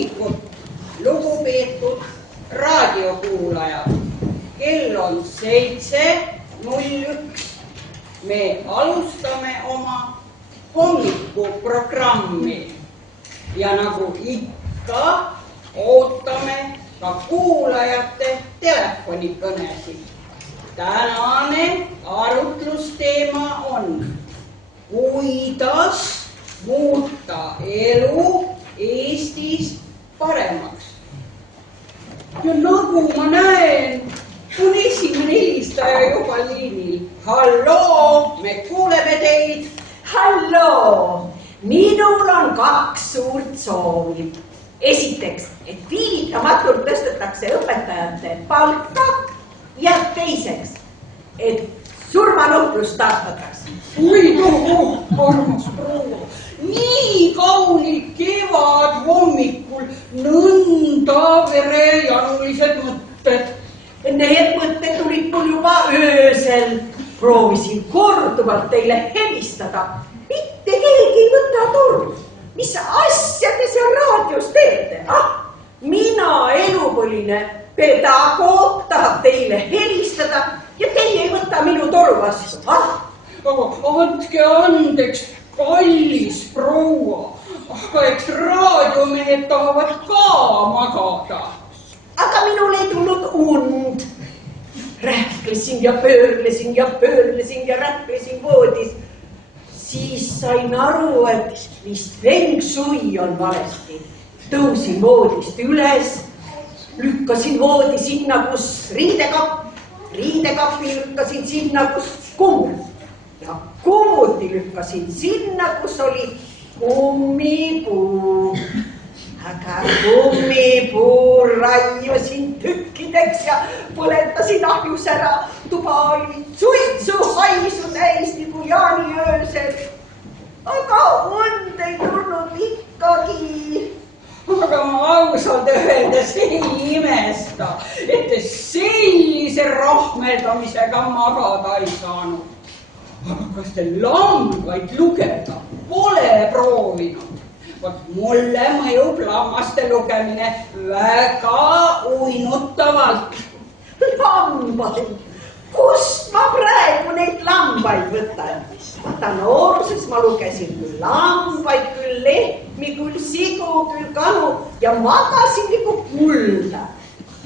hommikut, lugupeetud raadiokuulajad. Kell on 7:01. Me alustame oma hommikuprogrammi ja nagu ikka ootame ka kuulajate telefonikõnesid. Tänane arutlusteema on, kuidas muuta elu Eestis paremaks. Ja nagu ma näen, on esimene helistaja juba liinil. Halloo, me kuuleme teid. Halloo, minul on 2 suurt soovi. Esiteks, et viivitamatult tõstetakse õpetajate palka ja teiseks, et surmanuhtlust taastatakse. Oi, armas proua, nii kaunil kevad hommikul nõnda verejanulised mõtted. Need mõtted tulid mul juba öösel. Proovisin korduvalt teile helistada. Mitte keegi ei võta turgu. Mis asja te seal raadios teete? Mina, elupõline pedagoog, tahab teile helistada ja teie ei võta minu toru vastu. Andke andeks, kallis proua, aga eks raadiomehed tahavad ka magada. Aga minul ei tulnud und. Rähklesin ja pöörlesin ja rähklesin voodis. Siis sain aru, et vist feng shui on valesti. Tõusin voodist üles, lükkasin voodi sinna, kus riidekapi lükkasin sinna, kus kummut. Ja kummuti lükkasin sinna, kus oli kummipuu. Aga kummipuu raiusin tükkideks ja põletasin ahjus ära. Tuba oli suitsuhaisu täis nagu jaaniöösel. Aga und ei tulnud ikkagi. Aga ma ausalt öeldes ei imesta, et te sellise rahmeldamisega magada ei saanud. Aga kas te lambaid lugeda pole proovinud? Vot mulle mõjub lammaste lugemine väga uinutavalt. Lambaid? Kust ma praegu neid lambaid võtan? Vaata, nooruses ma lugesin küll lambaid, küll lehmi, küll sigu, küll kanu ja magasin nagu kulda.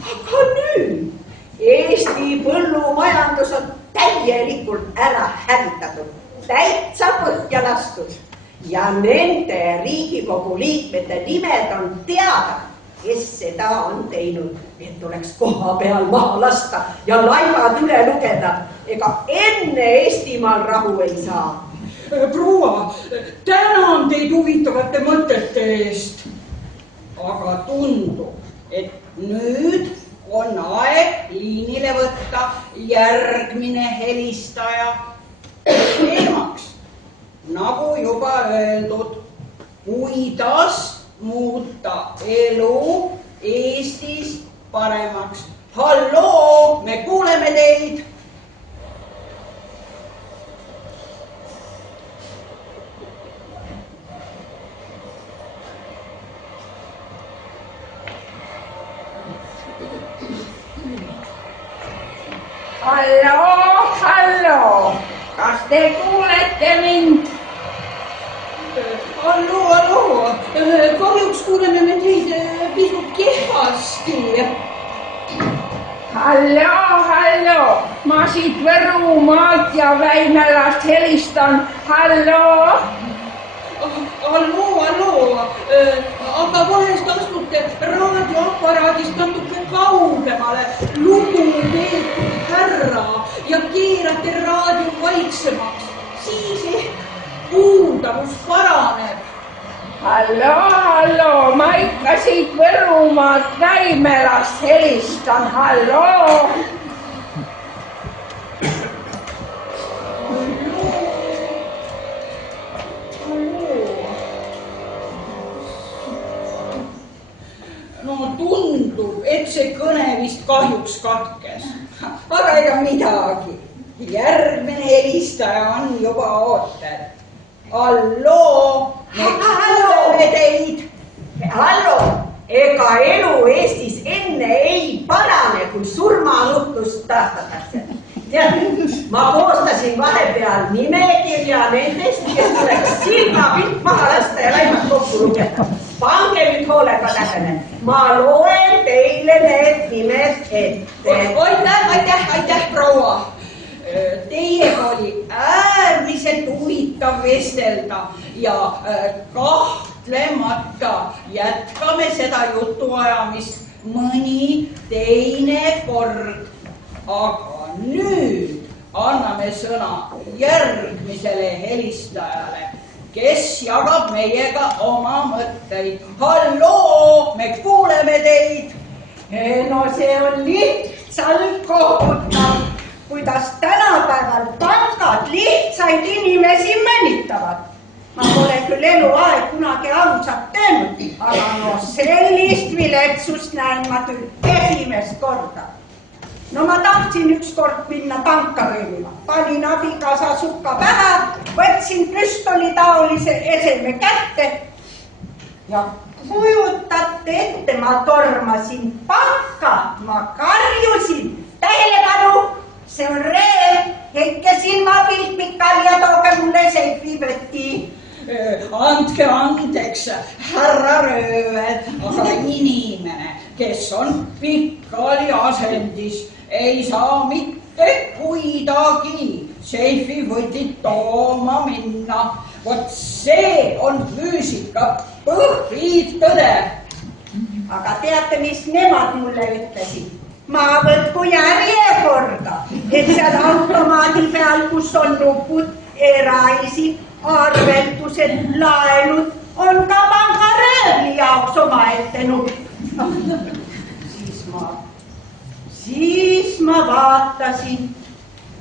Aga nüüd Eesti põllumajandus on täielikult ära hävitatud, täitsa põhja lastud. Ja nende Riigikogu liikmete nimed on teada, kes seda on teinud. Et tuleks koha peal maha lasta ja laibad üle lugeda. Ega enne Eestimaal rahu ei saa. Proua, tänan teid huvitavate mõtete eest. Aga tundub, et nüüd on aeg liinile võtta järgmine helistaja. Teemaks, nagu juba öeldud, kuidas muuta elu Eestis paremaks. Halloo, me kuuleme teid. Halloo, kas te kuulete mind? Halloo, kahjuks kuuleme me teid pisut kehvasti. Halloo, ma siit Võrumaalt ja Väimelast helistan. Halloo, aga vahest astute raadioaparaadist natuke kaugemale, lugupeetud härra, ja keerate raadio vaiksemaks. Siis ehk kuuldavus paraneb. Halloo, ma ikka siit Võrumaalt Väimelast helistan. Halloo. No tundub, et see kõne vist kahjuks katkes. Aga ega midagi. Järgmine helistaja on juba ootel. Halloo, me kuuleme teid. Halloo, ega elu Eestis enne ei parane, kui surmanuhtlust taastatakse. Tead, ma koostasin vahepeal nimekirja nendest, kes tuleks silmapilt maha lasta ja laimad kokku lugeda. Pange nüüd hoolega tähele. Ma loen teile need nimed ette. Aitäh, proua. Teiega oli äärmiselt huvitav vestelda ja kahtlemata jätkame seda jutuajamist mõni teine kord. Aga nüüd anname sõna järgmisele helistajale, kes jagab meiega oma mõtteid. Halloo, me kuuleme teid. No see on lihtsalt kohutav, kuidas tänapäeval pangad lihtsaid inimesi mõnitavad. Ma pole küll eluaeg kunagi ausalt teinud, aga no sellist viletsust näen ma küll esimest korda. No ma tahtsin ükskord minna panka röövima, panin abikaasa sukka pähe, võtsin püstoli taolise eseme kätte ja kujutate ette, ma tormasin panka, ma karjusin, tähelepanu, see on reev, heitke silmapilt pikali ja tooge mulle seifivõti. Andke andeks, härra röövel, aga inimene, kes on pikali asendis, ei saa mitte kuidagi seifivõtit tooma minna. Vot see on füüsika põhitõde. Aga teate, mis nemad mulle ütlesid? Ma võtku järjekorda, et seal automaadi peal, kus on nupud, eraisid, arveltused, laenud, on ka pangaröövli jaoks omaette nupp. Siis ma vaatasin,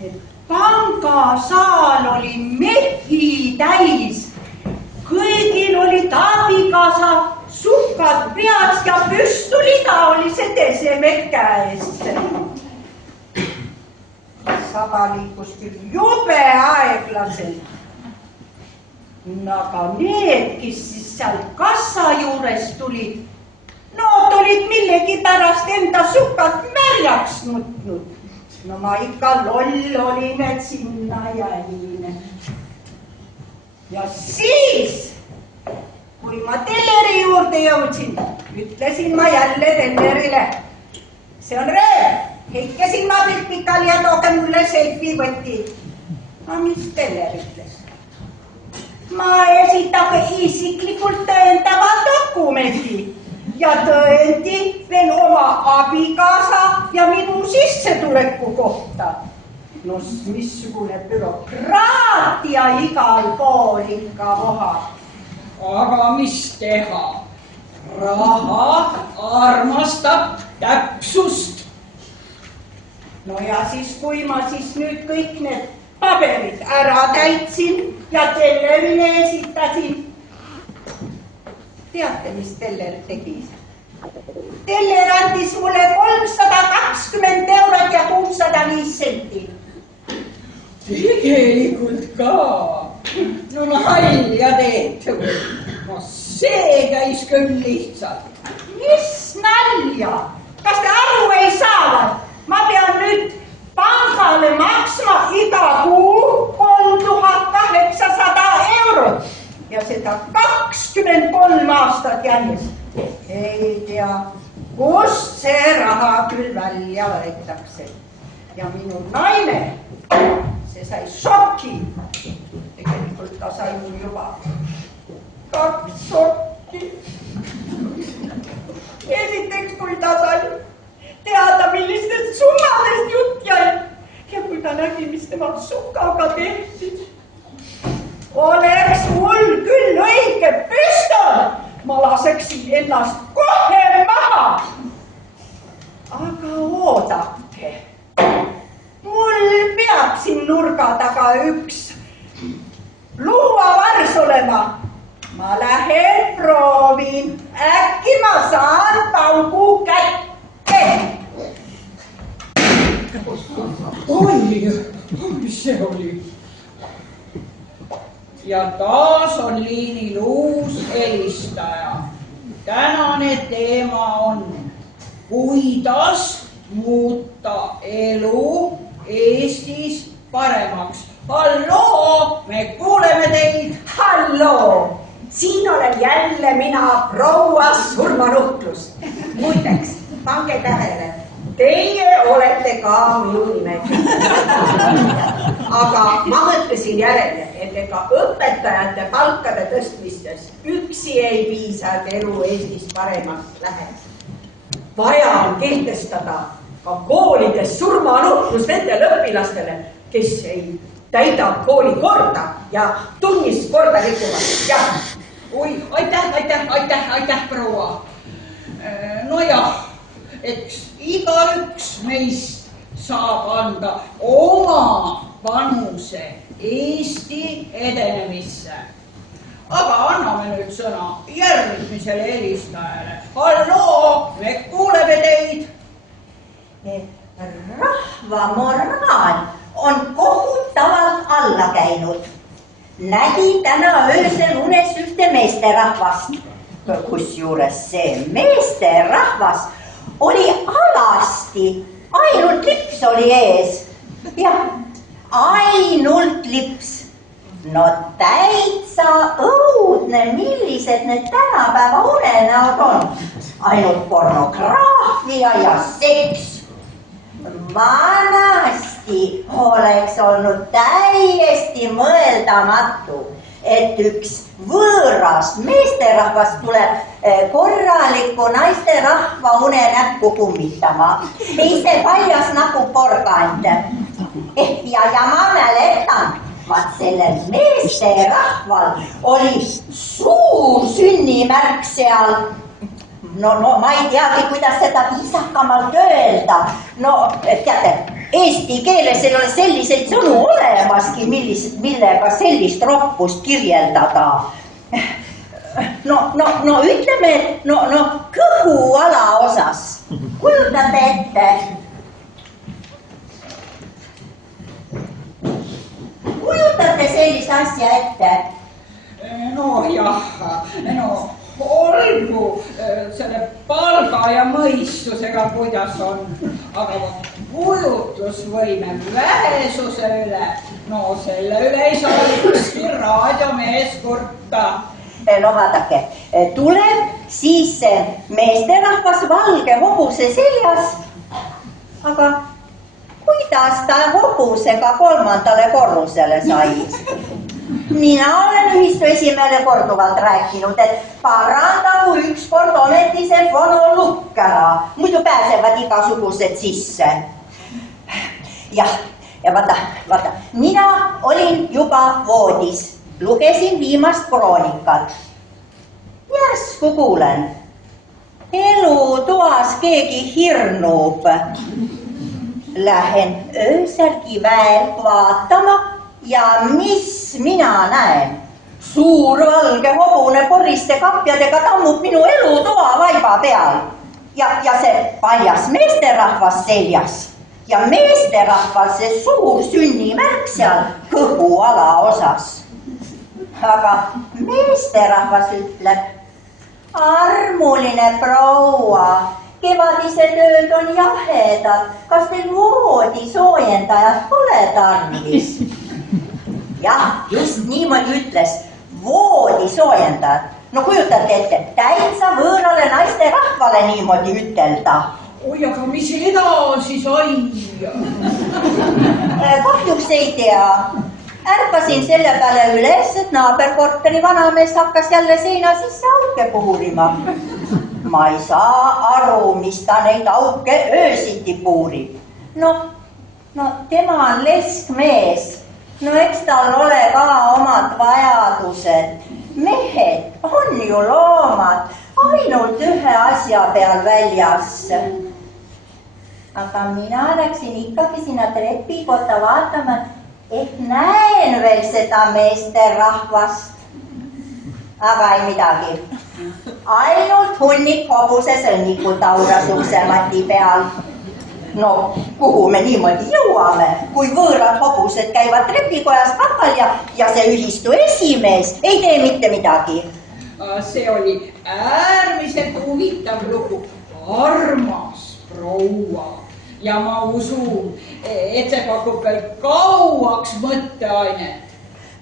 et pangasaal oli mehi täis. Kõigil olid abikaasa sukkad peas ja püstolitaolised esemed käes. Saba liikus küll jube aeglaselt. Aga need, kes siis seal kassa juures tulid, no tulid millegi pärast enda sukkad märjaks nutnud. No ma ikka loll olin, et sinna jäin. Ja siis, kui ma telleri juurde jõudsin, ütlesin ma jälle tellerile. See on rööv, heitke silmapilt pikali ja tooge mulle seifivõti. No mis teller ütles? Ma esitan isiklikult tõendava dokumendi ja tõendi veel oma abikaasa ja minu sissetuleku kohta. No missugune bürokraatia igal pool ikka vohab. Aga mis teha? Raha armastab täpsust. No ja siis, kui ma siis nüüd kõik need paberid ära täitsin ja tellerile esitasin. Teate, mis teller tegi? Teller andis mulle 320 eurot ja 605 senti. Tegelikult ka. No nalja teete. No see käis küll lihtsalt. Mis nalja? Kas te aru ei saa? Ma pean nüüd pangale maksma iga kuu 3800 eurot ja seda 23 aastat järjest. Ei tea, kust see raha küll välja võetakse. Ja minu naine, see sai šoki. Tegelikult ta sai mul juba 2 šokki. Esiteks, kui ta sai teada, millistest summadest jutt jäi ja kui ta nägi, mis tema sukaga tehti. Oleks mul küll õige püstol, ma laseksin ennast kohe maha. Aga oodake, mul peab siin nurga taga üks luuavars olema. Ma lähen proovin, äkki ma saan paugu kätte. Oi, mis see oli? Ja taas on liinil uus helistaja. tänane teema on, kuidas muuta elu Eestis paremaks. Halloo, me kuuleme teid. Halloo, siin olen jälle mina, proua surmanuhtlus. Muideks, pange tähele, teie olete ka minu nimekiri. Aga ma mõtlesin järele, et ega õpetajate palkade tõstmistes üksi ei piisa, et elu Eestis paremaks läheks. Vaja on kehtestada ka koolides surmanuhtlus nendele õpilastele, kes ei täida kooli korda ja tunnis korda rikuvad. Jah. Oi, aitäh, proua. Nojah, eks igaüks meist saab anda oma panuse Eesti edenemisse. Aga anname nüüd sõna järgmisele helistajale. Halloo, me kuuleme teid. Rahva moraal on kohutavalt alla käinud. Nägin täna öösel unes ühte meesterahvast, kusjuures see meesterahvas oli alasti, ainult lips oli ees. Jah, ainult lips. No täitsa õudne, millised need tänapäeva unenäod on. Ainult pornograafia ja seks. Vanasti oleks olnud täiesti mõeldamatu, et üks võõras meesterahvas tuleb korraliku naisterahva unenäkku kummitama. Ise paljas nagu porgand. Ja ma mäletan, vaat sellel meesterahval oli suur sünnimärk seal. No ma ei teagi, kuidas seda viisakamalt öelda. No teate, eesti keeles ei ole selliseid sõnu olemaski, millega sellist roppust kirjeldada. No ütleme, kõhuala osas. Kujutate ette? Kujutate sellist asja ette? No jah, olgu selle palga ja mõistusega, kuidas on, aga kujutlusvõime vähesuse üle, no selle üle ei saa ükski raadiomees kurta. No vaadake, tuleb siis meesterahvas valge hobuse seljas, aga kuidas ta hobusega 3. korrusele sai? Mina olen ühistu esimehele korduvalt rääkinud, et parandagu ükskord ometi see fonolukk ära, muidu pääsevad igasugused sisse. Jah, ja vaata, mina olin juba voodis, lugesin viimast kroonikat. Järsku kuulen, elutoas keegi hirnub. Lähen öösel väel vaatama ja mis mina näen? Suur valge hobune poriste kapjadega tammub minu elutoa vaiba peal. Ja see paljas meesterahvas seljas. Ja meesterahval see suur sünnimärk seal kõhuala osas. Aga meesterahvas ütleb, armuline proua, kevadised ööd on jahedad, kas teil voodi soojendajat pole tarvis? Jah, just niimoodi ütles, voodi soojendajat. No kujutate ette, täitsa võõrale naisterahvale niimoodi ütelda. Oi, aga mis edasi sai? Kahjuks ei tea. Ärkasin selle peale üles, et naaberkorteri vanamees hakkas jälle seina sisse auke puurima. Ma ei saa aru, mis ta neid auke öösiti puurib. No tema on leskmees. No eks tal ole ka omad vajadused. Mehed on ju loomad, ainult ühe asja peal väljas. Aga mina läksin ikkagi sinna trepikotta vaatama, et näen veel seda meesterahvast. Aga ei midagi. Ainult hunnik hobuse sõnnikud tauras uksemati peal. No, kuhu me niimoodi jõuame, kui võõrad hobused käivad trepikojas kakal ja see ühistu esimees ei tee mitte midagi. see oli äärmiselt huvitav lugu, armas proua. Ja ma usun, et see pakub veel kauaks mõtteainet.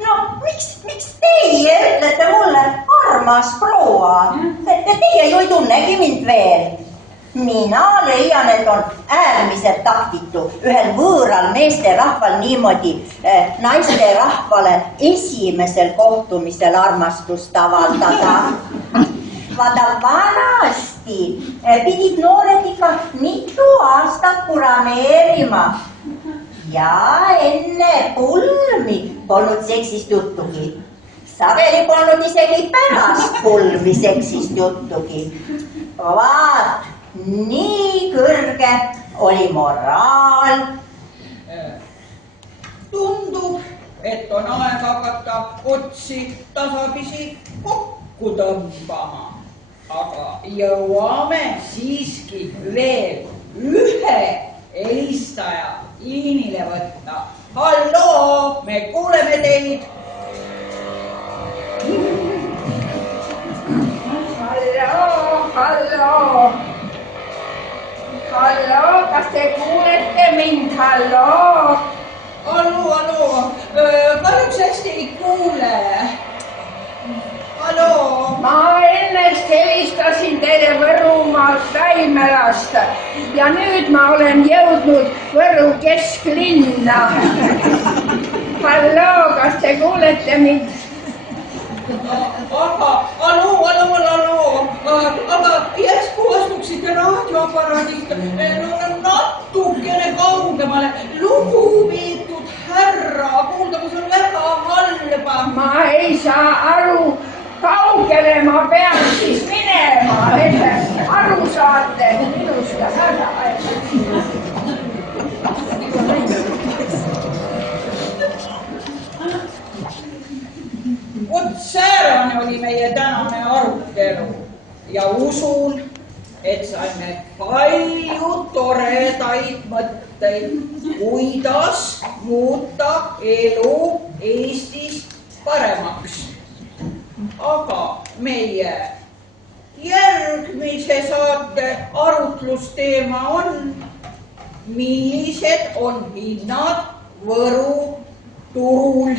No, miks teie ütlete mulle armas proua? Teie ju ei tunnegi mind veel. Mina leian, et on äärmiselt taktitu ühel võõral meesterahval niimoodi naisterahvale esimesel kohtumisel armastust avaldada. Vaata, vanasti pidid noored ikka mitu aastat kurameerima. Ja enne pulmi polnud seksist juttugi. Sageli polnud isegi pärast pulmi seksist juttugi. Vaat, nii kõrge oli moraal. Tundub, et on aeg hakata otsi tasapisi kokku tõmbama. Aga jõuame siiski veel ühe helistaja liinile võtta. Halloo, me kuuleme teid. Halloo, kas te kuulete mind? Halloo. Kahjuks hästi ei kuule. Halloo. Ma ennest helistasin teile Võrumaalt Väimelast ja nüüd ma olen jõudnud Võru kesklinna. Halloo, kas te kuulete mind? Aga järsku astuksite raadioaparaadist natukene kaugemale. Lugupeetud härra, kuuldavus on väga halba. Ma ei saa aru, kaugele ma pean siis minema, et aru saate minust ja häda. Vot säärane oli meie tänane arutelu ja usun, et saime palju toredaid mõtteid, kuidas muuta elu Eestis paremaks. Aga meie järgmise saate arutlusteema on, millised on hinnad Võru turul.